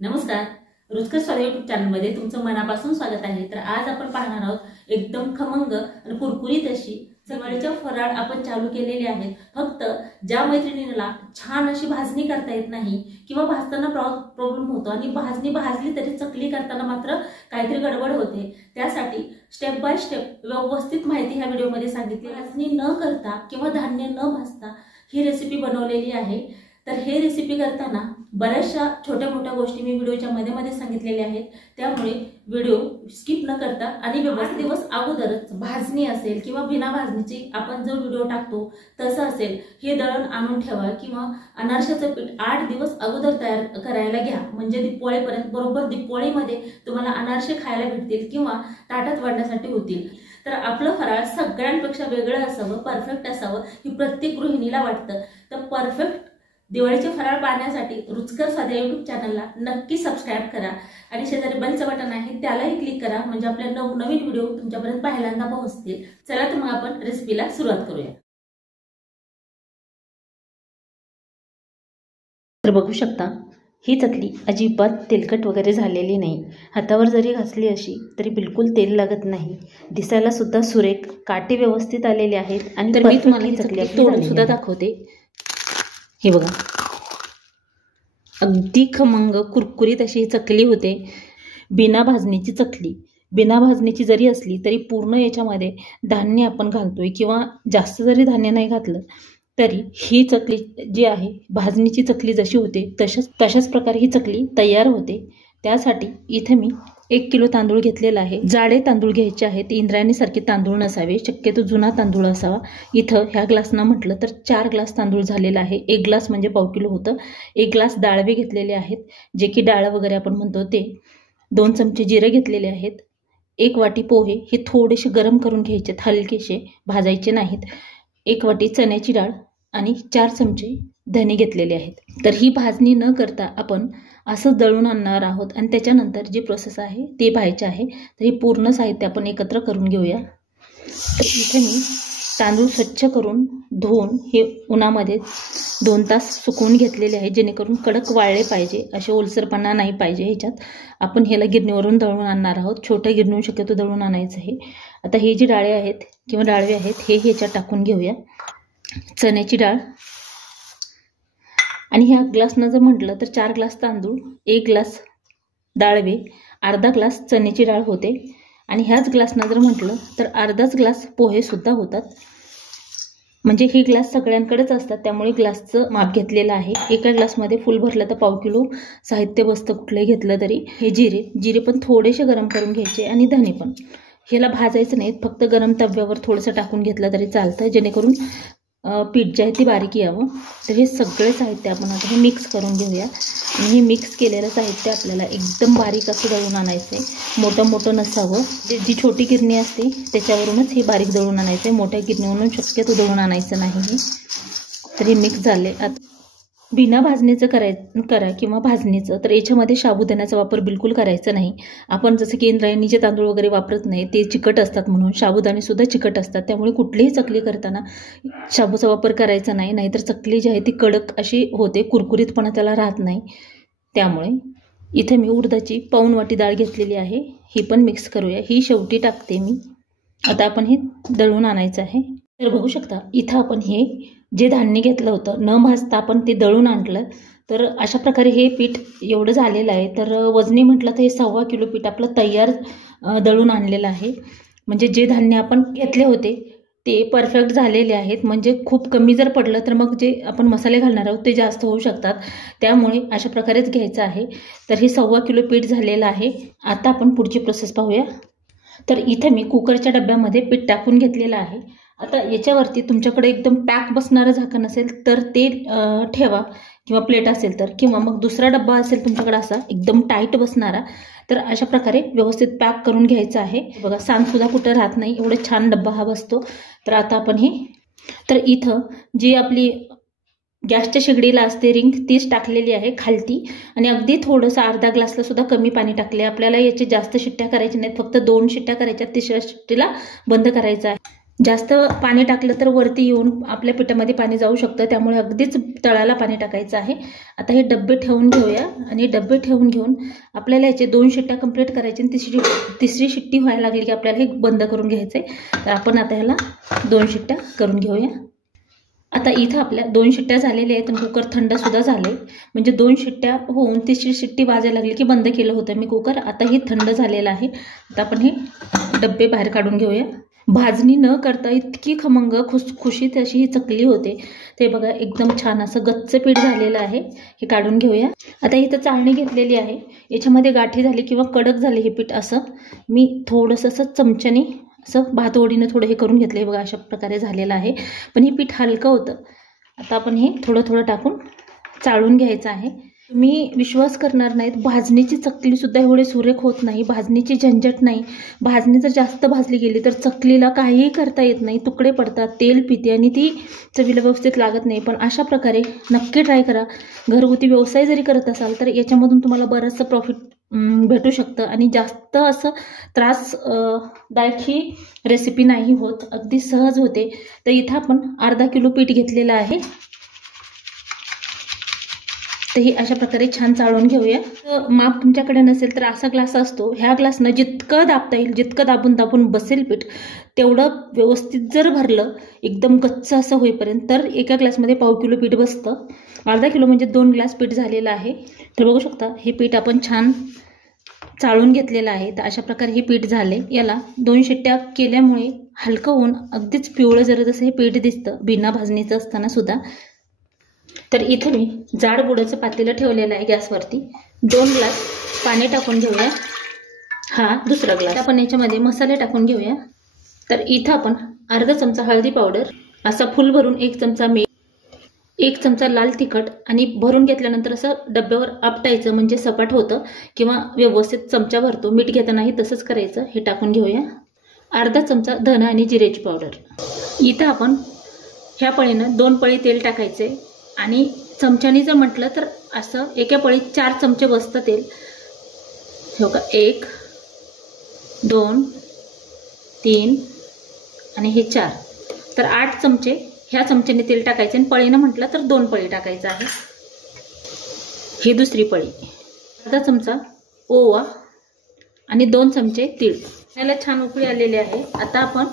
नमस्कार, रुचकर स्वाद यूट्यूब चॅनलमध्ये तुमचं मनापासून स्वागत आहे। तर आज आपण पाहणार आहोत एकदम खमंग आणि कुरकुरीत अशी दिवाळीच्या फराळ आपण चालू केलेले आहेत। फक्त ज्या मैत्रिणीला छान अशी भाजणी करता येत नाही किंवा भाजताना प्रॉब्लेम होतो आणि भाजली तरी चकली करताना मात्र काहीतरी गडबड होते, त्यासाठी स्टेप बाय स्टेप व्यवस्थित माहिती ह्या व्हिडिओमध्ये सांगितली। भाजणी न करता किंवा धान्य न भाजता ही रेसिपी बनवलेली आहे। तर हे रेसिपी करताना बऱ्याचशा छोट्या मोठ्या गोष्टी मी व्हिडिओच्या मध्ये सांगितलेल्या आहेत, त्यामुळे व्हिडिओ स्किप न करता आणि 8 दिवस अगोदरच भाजणी असेल किंवा बिना भाजणीची आपण जो व्हिडिओ टाकतो तसं असेल हे दळण आणून ठेवा किंवा अनारशाचं पीठ 8 दिवस अगोदर तयार करायला घ्या, म्हणजे दिवाळीपर्यंत बरोबर दिवाळीमध्ये तुम्हाला अनारसे खायला भेटतील किंवा ताटात वाढण्यासाठी होतील। तर आपलं फराळ सगळ्यांपेक्षा वेगळं असावं, परफेक्ट असावं ही प्रत्येक गृहिणीला वाटतं। तर परफेक्ट दिवाळीचे फराळ पाहण्यासाठी रुचकर स्वाद यूट्यूब चॅनलला नक्की सबस्क्राइब करा आणि शेजारी बेलचं बटन आहे त्यालाही क्लिक करा, म्हणजे आपले नवीन व्हिडिओ तुमच्यापर्यंत पहिल्यांदा पोहोचतील। चला तर मग आपण रेसिपीला सुरुवात करूया। तर बघू शकता ही चकली अजिबात तेलकट वगैरे झालेली नाही, हातावर जरी घासली अशी तरी बिलकुल तेल लागत नाही, दिसायला सुद्धा सुरेख, काटे व्यवस्थित आलेले आहेत। आणि तर मी तुम्हाला ही चकली तोडून सुद्धा दाखवते। हे बघा, अगदी खमंग कुरकुरीत अशी चकली होते। बिना भाजणीची चकली, बिना भाजणीची जरी असली तरी पूर्ण याच्यामध्ये धान्य आपण घालतोय किंवा जास्त जरी धान्य नाही घातलं तरी ही चकली जी आहे भाजणीची चकली जशी होते तशाच प्रकारे ही चकली तयार होते। त्यासाठी इथे मी 1 किलो तांदूळ घेतलेला आहे। जाडे तांदूळ घ्यायचे आहेत, इंद्रायणीसारखे तांदूळ नसावे, शक्यतो जुना तांदूळ असावा। इथं ह्या ग्लासनं म्हटलं तर 4 ग्लास तांदूळ झालेला आहे। 1 ग्लास म्हणजे पाव किलो होतं। 1 ग्लास डाळवे घेतलेले आहेत, जे की डाळ वगैरे आपण म्हणतो ते। 2 चमचे जिरे घेतलेले आहेत। 1 वाटी पोहे हे थोडेसे गरम करून घ्यायचे, हलकेसे भाजायचे नाहीत। 1 वाटी चण्याची डाळ आणि 4 चमचे धने घेतलेले आहेत। तर ही भाजणी न करता आपण असं दळून आणणार आहोत आणि त्याच्यानंतर जी प्रोसेस आहे ते पाहायची आहे। तर हे पूर्ण साहित्य आपण एकत्र करून घेऊया। तर इथे मी तांदूळ स्वच्छ करून धुवून हे उन्हामध्ये 2 तास सुकवून घेतलेले आहे, जेणेकरून कडक वाळले पाहिजे, असे ओलसरपणा नाही पाहिजे ह्याच्यात। आपण ह्याला गिरणीवरून दळून आणणार आहोत, छोट्या गिरणीवरून शक्यतो दळून आणायचं आहे। आता हे जी डाळे आहेत किंवा डाळवे आहेत हे ह्याच्यात टाकून घेऊया। चण्याची डाळ आणि ह्या ग्लासनं जर म्हटलं तर 4 ग्लास तांदूळ, 1 ग्लास डाळवे, अर्धा ग्लास चण्याची डाळ होते आणि ह्याच ग्लासनं जर म्हटलं तर अर्धाच ग्लास पोहे सुद्धा होतात। म्हणजे ही ग्लास सगळ्यांकडेच असतात, त्यामुळे ग्लासचं माप घेतलेलं आहे। एका ग्लासमध्ये फुल भरलं तर पाव किलो साहित्य बसतं कुठलंही घेतलं तरी। हे जिरे पण थोडेसे गरम करून घ्यायचे आणि धने पण ह्याला भाजायचं नाही, फक्त गरम तव्यावर थोडंसं टाकून घेतलं तरी चालतं, जेणेकरून पीठ जे आहे ती बारीक यावं। तर हे सगळे साहित्य आपण आता हे मिक्स करून घेऊया आणि हे मिक्स केलेलं साहित्य आपल्याला एकदम बारीक असं दळून आणायचं आहे, मोठं नसावं। जी छोटी गिरणी असते त्याच्यावरूनच हे बारीक दळून आणायचं आहे, मोठ्या गिरणीवरून शक्यतो दळून आणायचं नाही। तर हे मिक्स झाले। आता बिना भाजणीचं करा किंवा भाजणीचं, तर याच्यामध्ये साबुदाण्याचा वापर बिलकुल करायचा नाही। आपण जसं की इंद्रायणीचे तांदूळ वगैरे वापरत नाही, ते चिकट असतात म्हणून साबुदाणे सुद्धा चिकट असतात, त्यामुळे कुठलीही चकली करताना शाबूचा वापर करायचा नाही, नाहीतर चकली जी आहे ती कडक अशी होते, कुरकुरीतपणा त्याला राहत नाही। त्यामुळे इथे मी उडदाची पाऊण वाटी डाळ घेतलेली आहे, ही पण मिक्स करूया, ही शेवटी टाकते मी। आता आपण हे दळून आणायचं आहे। तर बघू शकता इथं आपण हे जे धान्य घेतलं होतं न भाजता आपण ते दळून आणलं, तर अशा प्रकारे हे पीठ एवढं झालेलं आहे। तर वजनी म्हटलं तर हे 1.25 किलो पीठ आपलं तयार दळून आणलेलं आहे। म्हणजे जे धान्य आपण घेतले होते ते परफेक्ट झालेले आहेत, म्हणजे खूप कमी जर पडलं तर मग जे आपण मसाले घालणार आहोत ते जास्त होऊ शकतात, त्यामुळे अशा प्रकारेच घ्यायचं आहे। तर हे 1.25 किलो पीठ झालेलं आहे। आता आपण पुढची प्रोसेस पाहूया। तर इथे मी कुकरच्या डब्यामध्ये पीठ टाकून घेतलेलं आहे। आता याच्यावरती तुमच्याकडे एकदम पॅक बसणारं झाकण असेल तर ते ठेवा, किंवा प्लेट असेल तर, किंवा मग दुसरा डब्बा असेल तुमच्याकडे असा एकदम टाईट बसणारा, तर अशा प्रकारे व्यवस्थित पॅक करून घ्यायचं आहे। बघा सांगसुद्धा कुठं राहत नाही, एवढं छान डब्बा हा बसतो। तर आता आपण तर इथं जी आपली गॅसच्या शेगडीला असते रिंग तीच टाकलेली आहे खालती, आणि अगदी थोडंसं अर्धा ग्लासला सुद्धा कमी पाणी टाकले। आपल्याला याचे जास्त शिट्ट्या करायच्या नाहीत, फक्त 2 शिट्ट्या करायच्या, तिसऱ्या शिट्टीला बंद करायचं आहे। जास्त पाणी टाकलं तर वरती येऊन आपल्या पिठामध्ये पाणी जाऊ शकतं, त्यामुळे अगदीच तळाला पाणी टाकायचं आहे. आता हे डब्बे ठेवून घेऊया आणि डब्बे ठेवून घेऊन आपल्याला याचे 2 शिट्ट्या कंप्लीट करायची आणि तिसरी शिट्टी व्हायला लागली की आपल्याला हे बंद करून घ्यायचं आहे. तर आपण आता ह्याला 2 शिट्ट्या करून घेऊया. आता इथं आपल्या 2 शिट्ट्या झालेल्या आहेत आणि कुकर थंडसुद्धा झाले, म्हणजे 2 शिट्ट्या होऊन तिसरी शिट्टी वाजायला लागली की बंद केलं होतं मी कुकर. आता हे थंड झालेलं आहे. आता आपण हे डब्बे बाहेर काढून घेऊया. भाजणी न करता इतकी खमंग खुसखुशीत अशी ही चकली होते. ते बघा एकदम छान असं गच्च पीठ झालेलं आहे. हे काढून घेऊया. आता इथं चाळणी घेतलेली आहे. याच्यामध्ये गाठी झाली किंवा कडक झाले हे पीठ असं मी थोडंसं असं चमच्याने असं भातवडीनं थोडं हे करून घेतलं आहे बघा, अशा प्रकारे झालेलं आहे. पण हे पीठ हलकं होतं. आता आपण हे थोडं थोडं टाकून चाळून घ्यायचं आहे. मी विश्वास करणार नाहीत, भाजणीची चकलीसुद्धा एवढे सुरेख होत नाही. भाजणीची झंझट नाही. भाजणी जर जास्त भाजली गेली तर चकलीला काहीही करता येत नाही, तुकडे पडतात, तेल पिते आणि ती चवीला व्यवस्थित लागत नाही. पण अशा प्रकारे नक्की ट्राय करा. घरगुती व्यवसाय जरी करत असाल तर याच्यामधून तुम्हाला बरंचसं प्रॉफिट भेटू शकतं आणि जास्त असं त्रासदायक ही रेसिपी नाही होत, अगदी सहज होते. तर इथं आपण अर्धा किलो पीठ घेतलेलं आहे. तर ही अशा प्रकारे छान चाळून घेऊया. माप तुमच्याकडे नसेल तर असा ग्लास असतो, ह्या ग्लासनं जितकं दाबता येईल, जितकं दाबून बसेल पीठ तेवढं व्यवस्थित जर भरलं एकदम गच्च असं होईपर्यंत तर एका ग्लासमध्ये 1/2 किलो पीठ बसतं. अर्धा किलो म्हणजे 2 ग्लास पीठ झालेलं आहे. तर बघू शकता हे पीठ आपण छान चाळून घेतलेलं आहे. तर अशा प्रकारे हे पीठ झाले. याला 2 शिट्ट्या केल्यामुळे हलकं होऊन अगदीच पिवळं जर असं हे पीठ दिसतं बिना भाजणीचं असताना सुद्धा. तर इथे मी जाड बुडाचं पातेलं ठेवलेलं आहे गॅसवरती. 2 ग्लास पाणी टाकून घेऊया. हा दुसरा ग्लास. आपण याच्यामध्ये मसाले टाकून घेऊया. तर इथं आपण अर्धा चमचा हळदी पावडर, असा फुल भरून 1 चमचा मीठ, 1 चमचा लाल तिखट आणि भरून घेतल्यानंतर असं डब्यावर आपटायचं म्हणजे सपाट होतं किंवा व्यवस्थित चमचा भरतो. मीठ घेतानाही तसंच करायचं. हे टाकून घेऊया. अर्धा चमचा धना आणि जिरेची पावडर. इथं आपण ह्या पळीनं 2 पळी तेल टाकायचे आणि चमच्याने जर म्हटलं तर असं एका पळीत 4 चमचे बसतं तेल. हो का, 1 2 3 आणि हे 4, तर 8 चमचे ह्या चमच्याने तेल टाकायचे आणि पळीनं म्हटलं तर 2 पळी टाकायचं आहे. ही दुसरी पळी. अर्धा चमचा ओवा आणि 2 चमचे तीळ. याला छान उकळी आलेली आहे. आता आपण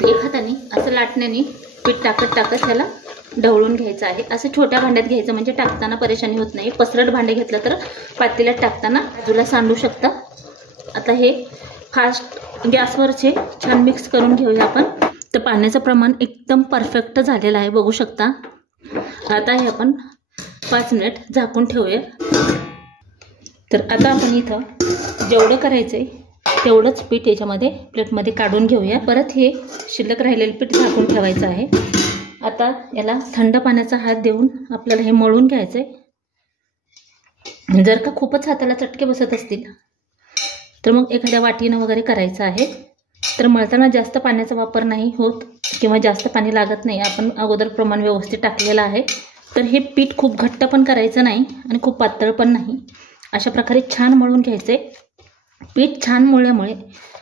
एका हाताने असं लाटण्याने पीठ टाकत ह्याला ढवळून घ्यायचं आहे. असं छोट्या भांड्यात घ्यायचं म्हणजे टाकताना परेशानी होत नाही. पसरट भांडे घेतलं तर पातेल्यात टाकताना बाजूला सांडू शकता. आता हे फास्ट गॅसवरचे छान मिक्स करून घेऊया आपण. तर पाण्याचं प्रमाण एकदम परफेक्ट झालेलं आहे, बघू शकता. आता हे आपण 5 मिनिट झाकून ठेवूया. तर आता आपण इथं जेवढं करायचंय तेवढंच पीठ याच्यामध्ये प्लेटमध्ये काढून घेऊया. परत हे शिल्लक राहिलेलं पीठ झाकून ठेवायचं आहे. आता याला थंड पाण्याचा हात देऊन आपल्याला हे मळून घ्यायचंय. जर का खूपच हाताला चटके बसत असतील तर मग एखाद्या वाटीनं वगैरे करायचं आहे. तर मळताना जास्त पाण्याचा वापर नाही होत किंवा जास्त पाणी लागत नाही. आपण अगोदर प्रमाण व्यवस्थित टाकलेलं आहे. तर हे पीठ खूप घट्ट पण करायचं नाही आणि खूप पातळ पण नाही. अशा प्रकारे छान मळून घ्यायचंय. पीठ छान मळल्यामुळे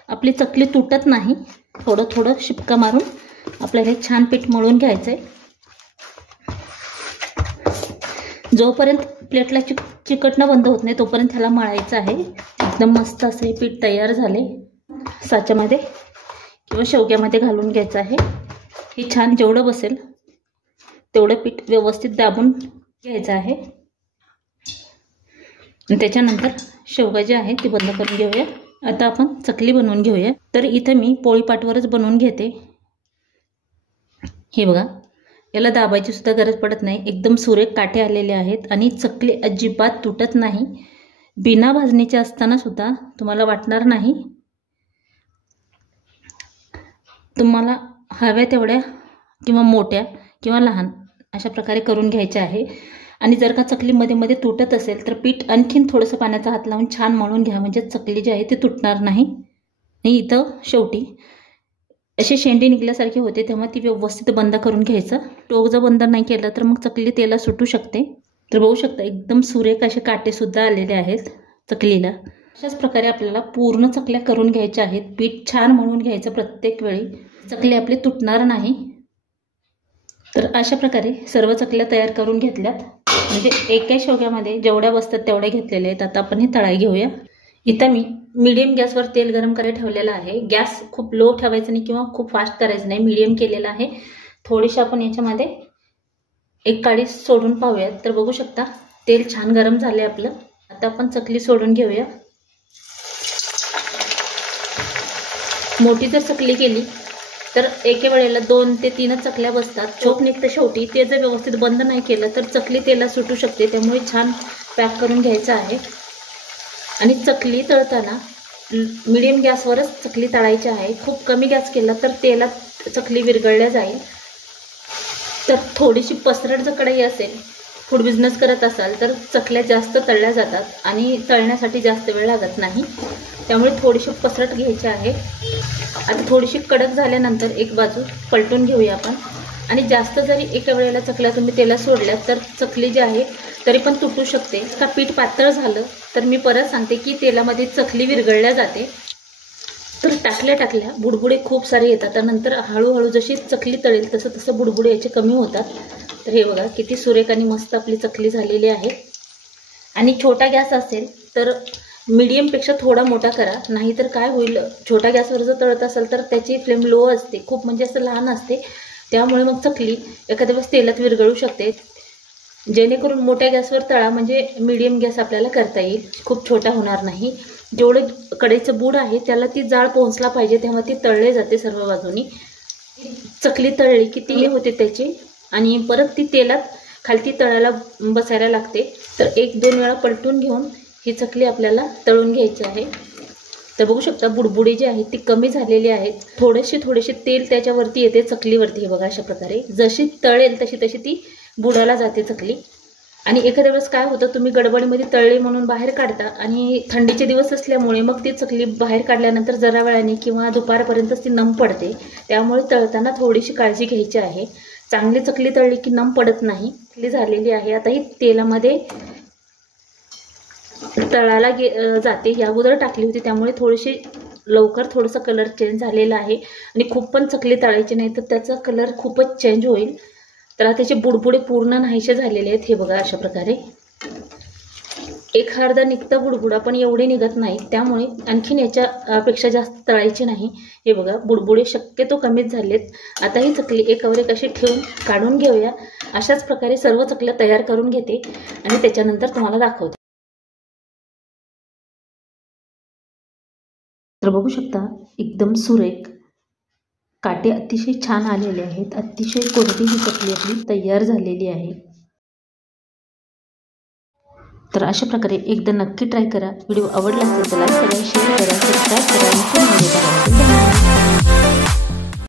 आपली चकली तुटत नाही. थोडं थोडं शिपका मारून आपल्याला हे छान पीठ मळून घ्यायचंय. जोपर्यंत प्लेटला चिकटणं बंद होत नाही तोपर्यंत ह्याला मळायचं आहे. एकदम मस्त असं हे पीठ तयार झाले. साच्यामध्ये किंवा शेवग्यामध्ये घालून घ्यायचं आहे. हे छान जेवढं बसेल तेवढं पीठ व्यवस्थित दाबून घ्यायचं आहे. त्याच्यानंतर शेवगा जी आहे ती बंद करून घेऊया. आता आपण चकली बनवून घेऊया. तर इथं मी पोळीपाटवरच बनवून घेते. हे बघा, याला दाबायची सुद्धा गरज पडत नाही. एकदम सुरेख काठे आलेले आहेत आणि चकली अजिबात तुटत नाही. बिना भाजणीचे असताना सुद्धा तुम्हाला वाटणार नाही. तुम्हाला हव्या तेवढ्या किंवा मोठ्या किंवा लहान अशा प्रकारे करून घ्यायचे आहे. आणि जर का चकली मध्ये मध्ये तुटत असेल तर पीठ आणखीन थोडंसं पाण्याचा हात लावून छान मळून घ्या, म्हणजे चकली जी आहे ती तुटणार नाही. आणि इथं शेवटी असे शेंडी निघल्यासारखे होते तेव्हा ती व्यवस्थित बंद करून घ्यायचं. टोक जर बंद नाही केलं तर मग चकली तेला सुटू शकते. तर बघू शकता एकदम सुरेख असे काटेसुद्धा आलेले आहेत चकलीला. अशाच प्रकारे आपल्याला पूर्ण चकल्या करून घ्यायच्या आहेत. पीठ छान मळून घ्यायचं प्रत्येक वेळी. चकली आपली तुटणार नाही। तर अशा प्रकारे सर्व चकल्या तयार करून घेतल्यात, म्हणजे एका शेवग्यामध्ये जेवढ्या बसतात तेवढ्या घेतलेल्या आहेत। आता आपण हे तळाई घेऊया। इथं मी मीडियम गॅसवर तेल गरम करायला ठेवलेलं आहे। गॅस खूप लो ठेवायचा नाही किंवा खूप फास्ट करायचं नाही, मीडियम केलेला आहे। थोडीशी आपण याच्यामध्ये एक काडी सोडून पाहूयात। तर बघू शकता तेल छान गरम झाले आपलं। आता आपण चकली सोडून घेऊया। मोठी जर चकली केली तर एके वेळेला 2 ते 3 चकल्या बसतात, चोप निघतं शेवटी। ते जर व्यवस्थित बंद नाही केलं तर चकली तेलात सुटू शकते, त्यामुळे छान पॅक करून घ्यायचं आहे। आणि चकली तळताना मीडियम गॅसवरच चकली तळायची आहे। खूप कमी गॅस केला तर तेलात चकली विरघळल्या जाईल। तर थोडीशी पसरट जर कढई असेल, फूड बिझनेस करत असाल तर चकल्या जास्त तळल्या जातात आणि तळण्यासाठी जास्त वेळ लागत नाही, त्यामुळे थोडीशी पसरट घ्यायची आहे। आता थोडीशी कडक झाल्यानंतर एक बाजू पलटून घेऊया आपण। आणि जास्त जरी एका वेळेला चकल्या तुम्ही तेलात सोडल्या तर चकली जी आहे तरी पण तुटू शकते। का पीठ पातळ झालं तर मी परत सांगते की तेलामध्ये चकली विरघळल्या जाते। तर टाकल्या बुडबुडे खूप सारे येतात, त्यानंतर हळूहळू जशी चकली तळेल तसं तसं बुडबुडे याचे कमी होतात। तर हे बघा किती सुरेख आणि मस्त आपली चकली झालेली आहे। आणि छोटा गॅस असेल तर मीडियमपेक्षा थोडा मोठा करा, नाहीतर काय होईल, छोटा गॅसवर जर तळत असेल तर त्याची फ्लेम लो असते, खूप म्हणजे असं लहान असते, त्यामुळे मग चकली एखाद्या वेळेस तेलात विरघळू शकते। जेणेकरून मोठ्या गॅसवर तळा, म्हणजे मीडियम गॅस आपल्याला करता येईल, खूप छोटा होणार नाही। जेवढं कढईचं बूड आहे त्याला ती जाळ पोहोचला पाहिजे, तेव्हा ती तळले जाते सर्व बाजूनी। चकली तळली की ती होते त्याची, आणि परत ती तेलात खालती तळायला बसायला लागते। तर 1-2 वेळा पलटून घेऊन ही चकली आपल्याला तळून घ्यायची आहे। तर बघू शकता बुडबुडे जे आहेत ती कमी झालेली आहेत, थोडेसे तेल त्याच्यावरती येते चकलीवरती। हे बघा अशा प्रकारे जशी तळेल तशी ती बुडाला जाते चकली। आणि एखाद्या वेळेस काय होतं, तुम्ही गडबडीमध्ये तळले म्हणून बाहेर काढता आणि थंडीचे दिवस असल्यामुळे मग ती चकली बाहेर काढल्यानंतर जरा वेळाने किंवा दुपारपर्यंतच ती नम पडते, त्यामुळे तळताना थोडीशी काळजी घ्यायची आहे। चांगली चकली तळली की नम पडत नाही। चकली झालेली आहे, आता ही तेलामध्ये तळायला जाते। या अगोदर टाकली होती त्यामुळे थोडीशी लवकर थोडासा कलर चेंज झालेला आहे, आणि खूप पण चकली तळायची नाही तर त्याचा कलर खूपच चेंज होईल। तर त्याचे बुडबुडे पूर्ण नाहीसे झालेले आहेत। हे बघा अशा प्रकारे एखादा निघतं बुडबुडा, पण एवढे निघत नाहीत, त्यामुळे आणखीन याच्यापेक्षा जास्त तळायचे नाही। हे बघा बुडबुडे शक्यतो कमीच झालेत। आता ही चकली एकावर एक अशी ठेवून काढून घेऊया। अशाच प्रकारे सर्व चकल्या तयार करून घेते आणि त्याच्यानंतर तुम्हाला दाखवते। तर बघू शकता एकदम सुरेख, काटे अतिशय छान आलेले आहेत, अतिशय कोरडी ही चकली आपली तयार झालेली आहे। तर अशा प्रकारे एकदा नक्की ट्राय करा। व्हिडिओ आवडला असेल तर लाईक करा, शेअर करा, सबस्क्राईब करा आणि